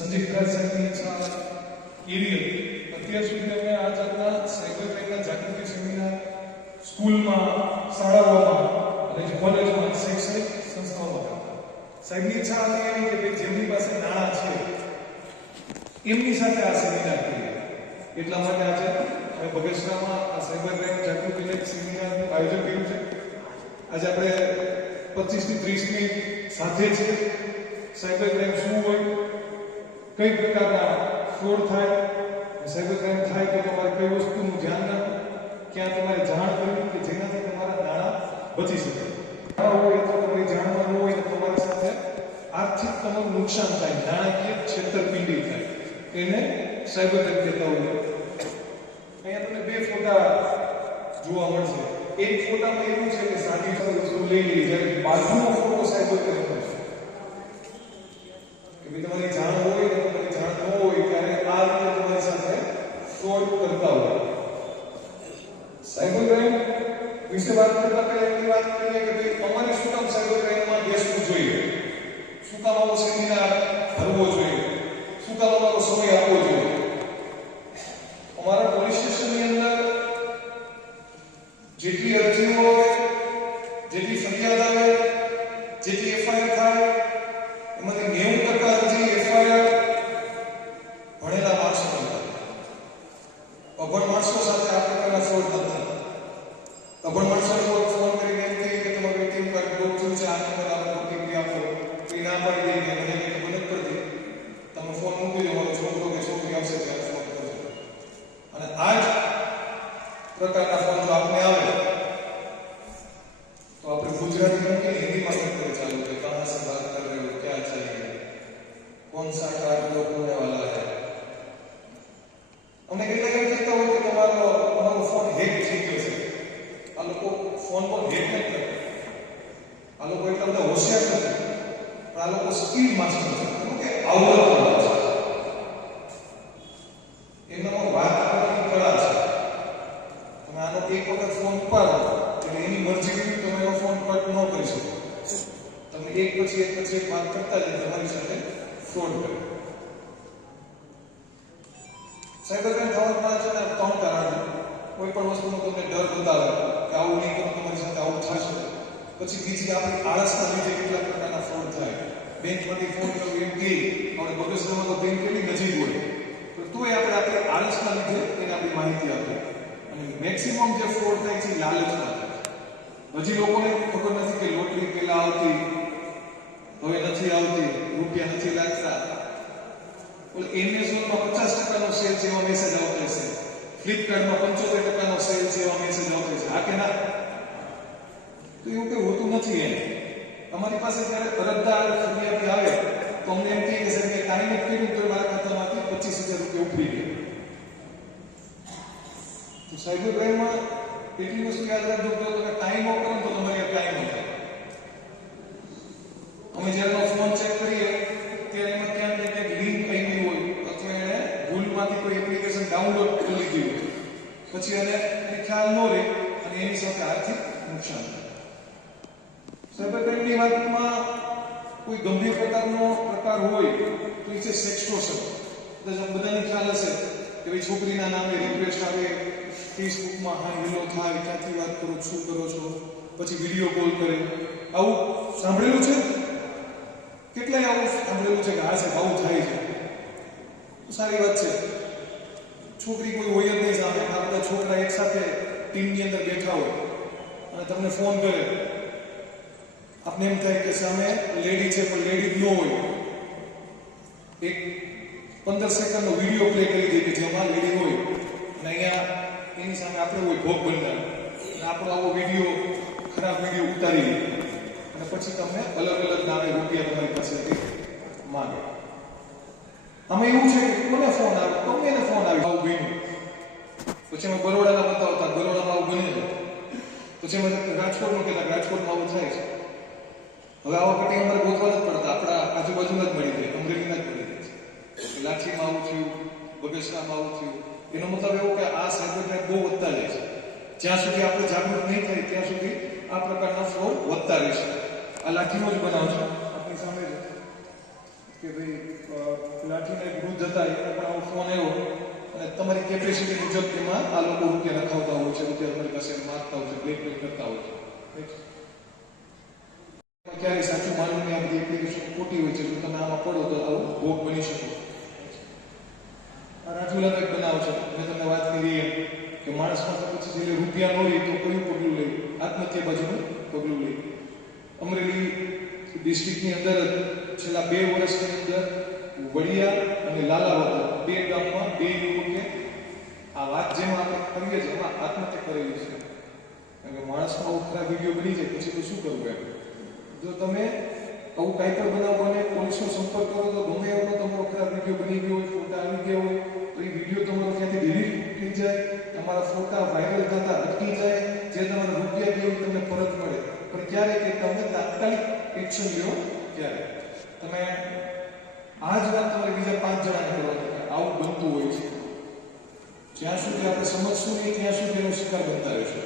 સંજીવ સાહેબની ઈચ્છા એવી હતી. અત્યાર સુધી અમે આ જાતના સાયબર ક્રાઇમના જાગૃતિ સેમિનાર સ્કૂલમાં, શાળાઓમાં અને કોલેજમાં, શૈક્ષણિક સંસ્થાઓમાં કરતા. સાહેબની ઈચ્છા હતી એવી કે ભાઈ જેમની પાસે નાણાં છે એમની સાથે આ સેમિનાર કરીએ. એટલા માટે આજે અમે બગસરામાં આ સાયબર ક્રાઇમ જાગૃતિ સેમિનારનું આયોજન કર્યું છે. આજે આપણે 25 થી 30 મિનિટ સાથે છે. સાયબર ક્રાઇમ શું હોય, કઈ પ્રકારના ફ્રોડ થાય, સાયબર ક્રાઇમ થાય તો તમારે કઈ વસ્તુનું ધ્યાન રાખવું, ક્યાં તમારે જાણ કરવી કે જેનાથી તમારા નાણાં બચી શકે. નાણાં હોય તો તમારી જાણમાં ન હોય તો તમારી સાથે આર્થિક તમારું નુકસાન થાય, નાણાકીય છેતરપિંડી થાય, એને સાયબર ક્રાઇમ કહેતા હોય. અહીંયા તમને બે ફોટા જોવા મળશે. એક ફોટામાં એવું છે કે સાદી વસ્તુ લઈ લઈ, જ્યારે બાજુનો ફોટો સાયબર ક્રાઇમ છે કે ભાઈ તમારી જાણ હોય ને તમારી જાણ ન હોય ત્યારે આ રીતે તમારી સાથે ફ્રોડ કરતા હોય. સાયબર ક્રાઇમ વિશે વાત કરતા પહેલા એની વાત કરીએ કે ભાઈ અમારે શું કામ સાયબર ક્રાઇમમાં બેસવું જોઈએ, શું કામ આવો સેમિનાર ભરવો જોઈએ, શું કામ અમારો સમય આપવો જોઈએ. અમારા પોલીસ સ્ટેશનની અંદર જેટલી અરજીઓ આવે, જેટલી ફરિયાદ આવે, જેટલી એફઆઈઆર થાય, એમાંથી 90% અરજી એફઆઈઆર ભણેલા માણસો થાય. અભણ માણસો સાથે આ પ્રકારના ફ્રોડ નથી. અભણ માણસોને ફોન કરીને એમ કહે કે તમારું એટીએમ કાર્ડ બ્લોક થયું છે, આ નંબર આપો, ઓટીપી આપો, એ ના પાડી દે કે મને કંઈ મદદ પડતી, તમે ફોન મૂકી દો, મારો છોકરો કે છોકરી આવશે ત્યારે ફોન કરજો. અને આ જ પ્રકારના ફોન જો આપને આવે તો આપણે ગુજરાતી મૂકીને હિન્દીમાં કરી ચાલુ કે કહાં સે બાત કર રહે હો, ક્યાં ચાહીએ, કોન સા કાર્ડ બ્લોક હોને વાલા હૈ. અમને કેટલા એમ કહેતા હોય કે તમારો ફોન હેક થઈ ગયો છે. આ લોકો ફોન પર હેક નથી કરતા. આ લોકો એટલા બધા હોશિયાર નથી, પણ આ લોકો સ્કિલ માસ્ટર છે, કે આવડત છે. એનામાં વાત કરવાની કળા છે. તમે આનો એક વખત ફોન ઉપાડો એટલે એની મરજી વિરુદ્ધ તમે એનો ફોન કટ ન કરી શકો. તમે એક પછી એક વાત કરતા જ તમારી સાથે ફ્રોડ કરે. સાયબર ક્રાઇમ થવાના પાછળ 3 કારણો. કોઈ પણ વસ્તુનો તમને ડર બતાવે કે આવું નહીં કરો, તમારી સાથે આવું થશે. પછી બીજી આપણી આળસના લીધે કેટલા પ્રકારના ફ્રોડ થાય. બેંકમાંથી ફોન કર્યો એમ કહે, આપણે બગસરામાં તો બેંક કેટલી નજીક હોય, તો તોય આપણે આપણી આળસના લીધે એને આપણી માહિતી આપીએ. અને મેક્સિમમ જે ફ્રોડ થાય છે એ લાલચમાં થાય. હજી લોકોને ખબર નથી કે લોટરી પહેલા આવતી, હવે નથી આવતી, રૂપિયા નથી લાગતા. એમેઝોનમાં 50% સેલ છે એવા મેસેજ આવતા હશે, ફ્લિપકાર્ટમાં 75% સેલ છે એવા મેસેજ આવતા હશે. હા કે ના? તો એવું કંઈ હોતું નથી. એમ તમારી પાસે જ્યારે અરજદાર ફરિયાદી આવે તો અમને એમ કહે કે સાહેબ કાંઈ નથી કર્યું તો મારા ખાતામાંથી 25,000 રૂપિયા ઉપડી ગયા. તો સાયબર ક્રાઇમમાં એટલી વસ્તુ યાદ રાખજો કે તમે ટાઈમ ઓફ કરો તો તમારી ટાઈમ ન થાય. અમે જ્યારે ફોન ચેક કરીએ ત્યારે એમાં ક્યાંક ને ક્યાંક લિંક આવી હોય અથવા એને ભૂલમાંથી કોઈ એપ્લિકેશન ડાઉનલોડ કરી લીધી હોય, પછી એને ખ્યાલ ન રહે અને એની સાથે આર્થિક નુકસાન થાય. સાયબર ક્રાઇમની વાતમાં કોઈ ગંભીર પ્રકાર હોય તો એ છે સેક્સટોર્શન. બધાને ખ્યાલ હશે કે ભાઈ છોકરીના નામે રિક્વેસ્ટ આવે, ફેસબુકમાં હા હેલો થાય, ક્યાંથી વાત કરો, શું કરો છો, પછી વિડીયો કોલ કરે. આવું સાંભળેલું છે? કેટલાય આવું સાંભળેલું છે કે હા સાહેબ આવું થાય છે. સારી વાત છે. છોકરી કોઈ હોય જ નહીં સામે. આ બધા છોકરા એક સાથે ટીમની અંદર બેઠા હોય અને તમને ફોન કરે. આપને એમ થાય કે સામે લેડી છે પણ લેડી ન હોય. એક 15 સેકન્ડનો વિડીયો પ્લે કરી દે કે જેમાં લેડી હોય અને અહીંયા એની સામે આપણે હોય ભોગ બનનાર, અને આપણો આવો વિડીયો, ખરાબ વિડીયો ઉતારી લે અને પછી તમને અલગ અલગ નામે રૂપિયા તમારી પાસેથી માંગે. આમાં એવું છે કે કોને ફોન આવે, કંપનીને ફોન આવે આવું બન્યું. પછી અમે બરોડાના બતાવતા, બરોડામાં આવું બને છે. પછી અમે રાજકોટનું કહેતા, રાજકોટમાં આવું થાય છે. હવે આવા કટિંગ અમારે ગોતવા નથી પડતા, આપણા આજુબાજુના જ મળી જાય, અમરેલીના જ મળી જાય છે. લાઠીમાં આવું થયું, બગસરામાં આવું થયું. એનો મતલબ એવું કે આ સાયબર ક્રાઇમ બહુ વધતા જાય છે. જ્યાં સુધી આપણે જાગૃત નહીં થાય ત્યાં સુધી આ પ્રકારના ફ્રોડ વધતા રહેશે. આ લાઠીનો જ બનાવ છે આપણી સામે કે ભાઈ રાજુના એક વૃદ્ધ હતા, એનો પણ આવો ફોન આવ્યો અને તમારી કેપેસિટી મુજબ તેમાં આ લોકો રૂપિયા લખાવતા હોય છે, રૂપિયા તમારી પાસે માંગતા હોય છે, બ્લેકમેલ કરતા હોય છે. ક્યારેય સાચું માનવું નહીં, આ બધી એપ્લિકેશન ખોટી હોય છે. જો તમે આમાં પડો તો આવું ભોગ બની શકો. આ રાજુલાનો એક બનાવ છે, મેં તમને વાત કરી એમ કે માણસ પાસે પછી છેલ્લે રૂપિયા ન હોય તો કયું પગલું લે? આત્મહત્યા બાજુનું પગલું લે. અમરેલી ડિસ્ટ્રિક્ટની અંદર છેલ્લા 2 વર્ષની અંદર વડિયા અને લાલાવદર 2 ગામમાં 2 યુવકે આ વાત જેમાં આપણે કરીએ છીએ એમાં આત્મહત્યા કરેલી છે. કારણ કે માણસનો આવો ખરાબ વિડીયો બની જાય પછી તો શું કરવું એમ? જો તમે આવું કાંઈ પણ બનાવ બને, પોલીસનો સંપર્ક કરો તો ગમે એવો તમારો ખરાબ વિડીયો બની ગયો હોય, ફોટા આવી ગયા હોય તો એ વિડીયો તમારો ત્યાંથી ડિલીટ થઈ જાય, તમારા ફોટા વાયરલ થતા અટકી જાય, જે તમારા રૂપિયા ગયો તમને પરત મળે. પણ ક્યારે કે તમે તાત્કાલિક એક્શન લ્યો ત્યારે. તમે આ જ વાત તમારે બીજા 5 જણાને કરવાની કે આવું બનતું હોય છે. જ્યાં સુધી આપણે સમજશું નહીં ત્યાં સુધી એનો શિકાર બનતા રહેશે.